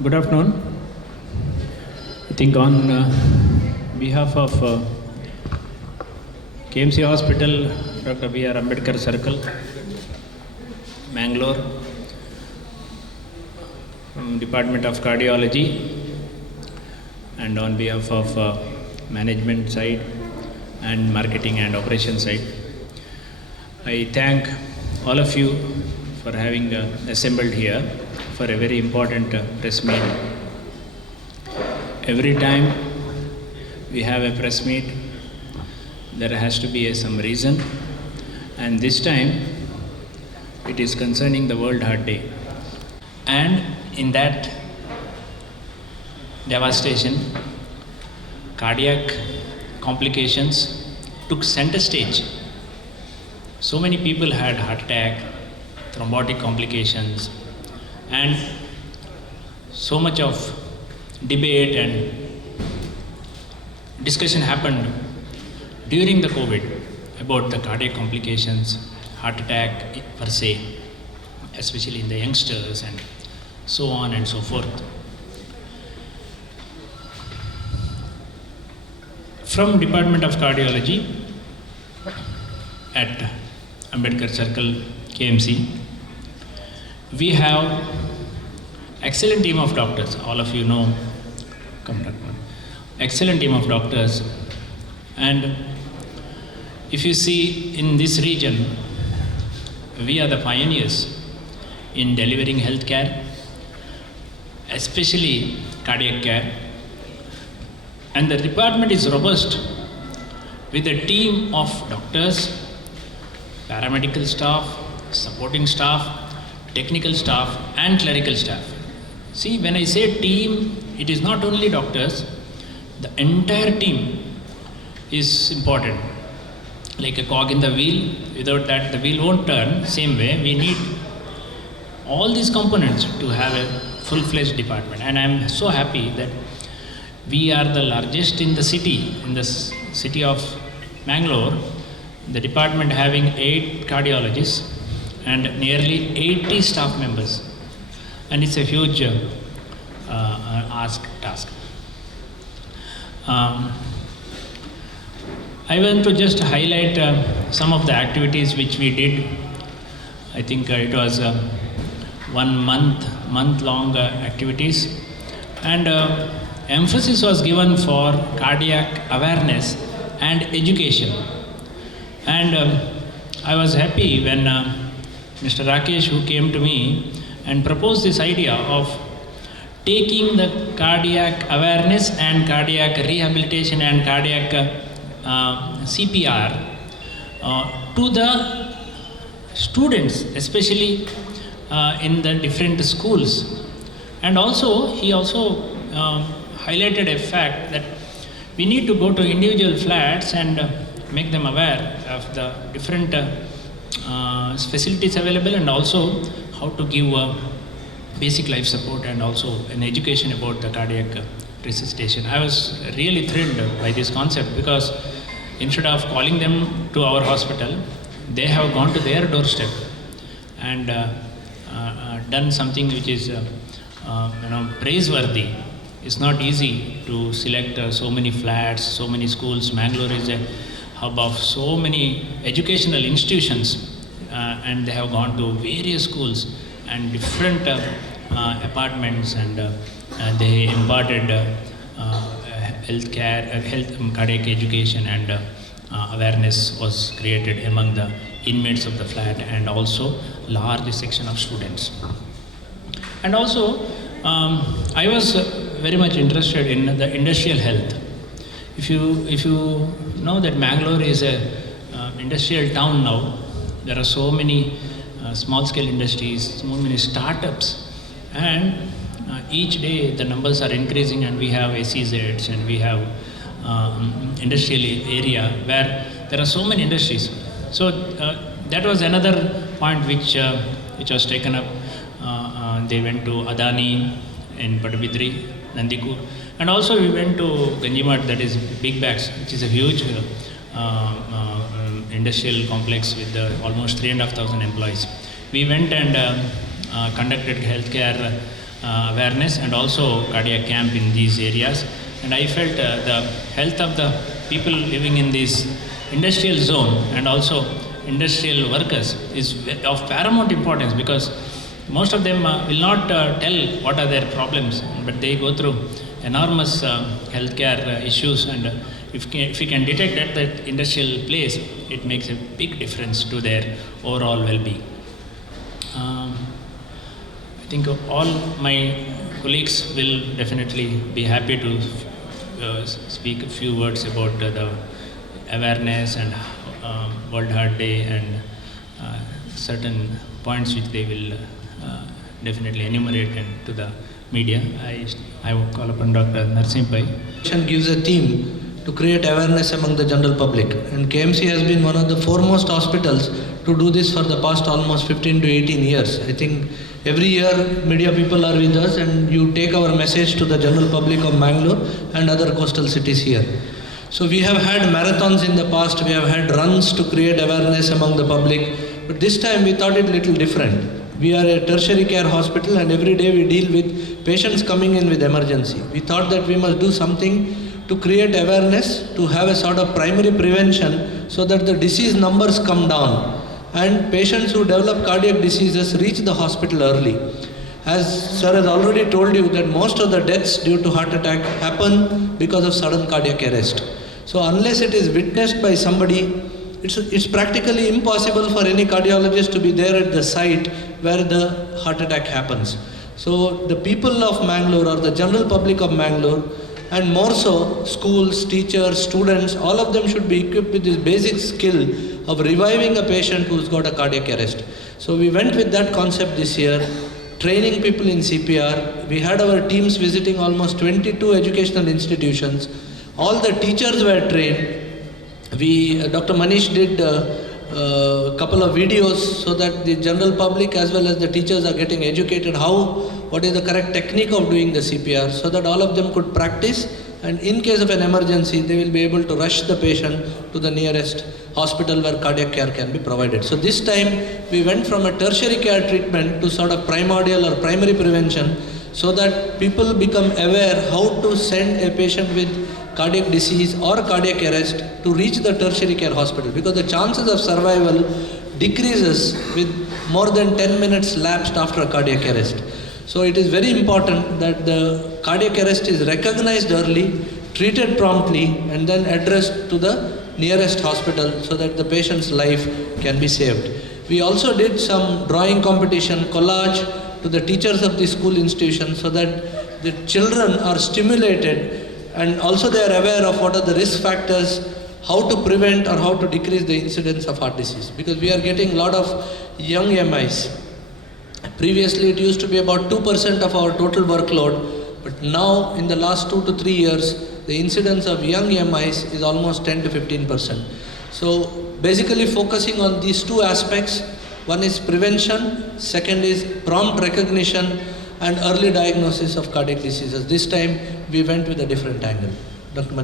Good afternoon. I think on behalf of KMC Hospital, Dr. B.R. Ambedkar Circle, Mangalore, from Department of Cardiology, and on behalf of management side and marketing and operation side, I thank all of you for having assembled here for a very important press meet. Every time we have a press meet, there has to be some reason, and this time it is concerning the World Heart Day. And in that devastation, cardiac complications took center stage. So many people had heart attack, thrombotic complications, and so much of debate and discussion happened during the COVID about the cardiac complications, heart attack per se, especially in the youngsters and so on and so forth. From Department of Cardiology at Ambedkar Circle, KMC, we have excellent team of doctors. All of you know, excellent team of doctors. And if you see in this region, we are the pioneers in delivering health care, especially cardiac care. And the department is robust with a team of doctors, paramedical staff, supporting staff, technical staff and clerical staff. See, when I say team, it is not only doctors, the entire team is important. Like a cog in the wheel, without that the wheel won't turn. Same way, we need all these components to have a full-fledged department. And I'm so happy that we are the largest in the city of Mangalore, the department having 8 cardiologists and nearly 80 staff members, and it's a huge task. I want to just highlight some of the activities which we did. I think it was 1 month-long activities, and emphasis was given for cardiac awareness and education. And I was happy when Mr. Rakesh, who came to me and proposed this idea of taking the cardiac awareness and cardiac rehabilitation and cardiac CPR to the students, especially in the different schools. And also, he also highlighted a fact that we need to go to individual flats and make them aware of the different facilities available, and also how to give basic life support and also an education about the cardiac resuscitation. I was really thrilled by this concept, because instead of calling them to our hospital, they have gone to their doorstep and done something which is praiseworthy. It's not easy to select so many flats, so many schools. Mangalore is a hub of so many educational institutions, and they have gone to various schools and different apartments, and they imparted cardiac education, and awareness was created among the inmates of the flat and also large section of students. And also, I was very much interested in the industrial health. If you know that Mangalore is a industrial town now, there are so many small-scale industries, so many startups, and each day the numbers are increasing, and we have SEZs, and we have industrial area where there are so many industries. So that was another point which was taken up. They went to Adani in Padabidri, Nandikur, and also we went to Ganjimat, that is Big Bags, which is a huge industrial complex with almost 3,500 employees. We went and conducted healthcare awareness and also cardiac camp in these areas. And I felt the health of the people living in this industrial zone and also industrial workers is of paramount importance, because most of them will not tell what are their problems, but they go through enormous healthcare issues, and if we can detect at that industrial place, it makes a big difference to their overall well-being. I think all my colleagues will definitely be happy to speak a few words about the awareness and World Heart Day and certain points which they will definitely enumerate to the media. I will call upon Dr. Narsimpai. Gives a team to create awareness among the general public, and KMC has been one of the foremost hospitals to do this for the past almost 15 to 18 years. I think every year media people are with us, and you take our message to the general public of Mangalore and other coastal cities here. So we have had marathons in the past, we have had runs to create awareness among the public, but this time we thought it a little different. We are a tertiary care hospital, and every day we deal with patients coming in with emergency. We thought that we must do something to create awareness, to have a sort of primary prevention so that the disease numbers come down and patients who develop cardiac diseases reach the hospital early. As sir has already told you that most of the deaths due to heart attack happen because of sudden cardiac arrest. So unless it is witnessed by somebody, it's practically impossible for any cardiologist to be there at the site where the heart attack happens. So the people of Mangalore, or the general public of Mangalore, and more so schools, teachers, students, all of them should be equipped with this basic skill of reviving a patient who's got a cardiac arrest. So we went with that concept this year, training people in CPR. We had our teams visiting almost 22 educational institutions. All the teachers were trained. Dr. Manish did a couple of videos so that the general public as well as the teachers are getting educated what is the correct technique of doing the CPR, so that all of them could practice, and in case of an emergency they will be able to rush the patient to the nearest hospital where cardiac care can be provided. So this time we went from a tertiary care treatment to sort of primordial or primary prevention, so that people become aware how to send a patient with cardiac disease or cardiac arrest to reach the tertiary care hospital, because the chances of survival decreases with more than 10 minutes lapsed after a cardiac arrest. So it is very important that the cardiac arrest is recognized early, treated promptly, and then addressed to the nearest hospital so that the patient's life can be saved. We also did some drawing competition, collage to the teachers of the school institution, so that the children are stimulated and also they are aware of what are the risk factors, how to prevent or how to decrease the incidence of heart disease, because we are getting a lot of young MIs. Previously it used to be about 2% of our total workload, but now in the last 2 to 3 years the incidence of young MIs is almost 10 to 15%. So basically focusing on these two aspects, one is prevention, second is prompt recognition and early diagnosis of cardiac diseases. This time we went with a different angle. Dr.